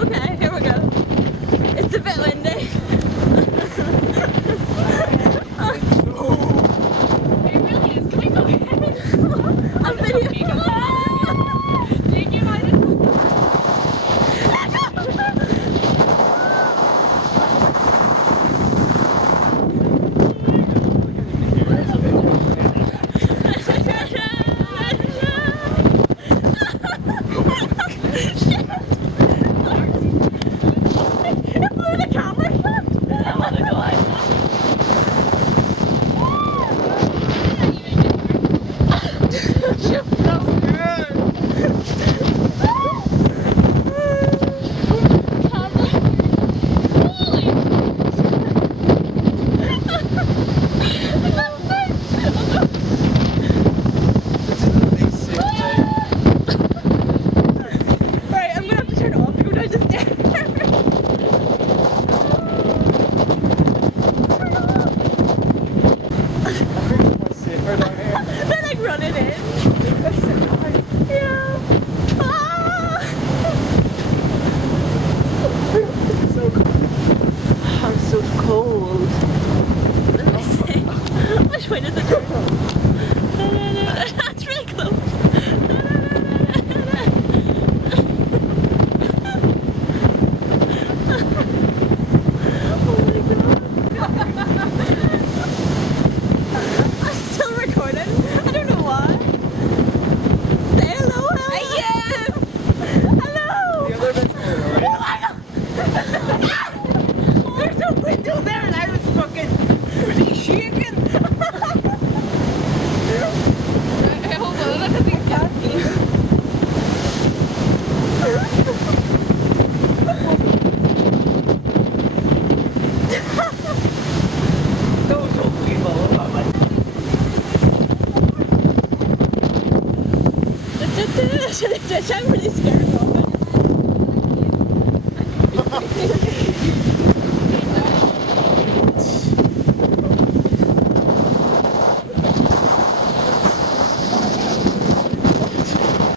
Okay, here we go. It's a bit windy. It really is. Can we go ahead? I'm video. Jake, you might have. Right, I'm gonna have to turn it off to go down the stairs. They're like running in. Yeah. Ah! I'm so cold. Let me see. Which way does it go? That's really close. Oh my god. I'm still recording. I don't know why. Say hello, hello. I am. Hello. The other bed's there, right? There's a window there and I was fucking really shaking. Hey, hold on. I think Don't talk people about my I'm really scared of it.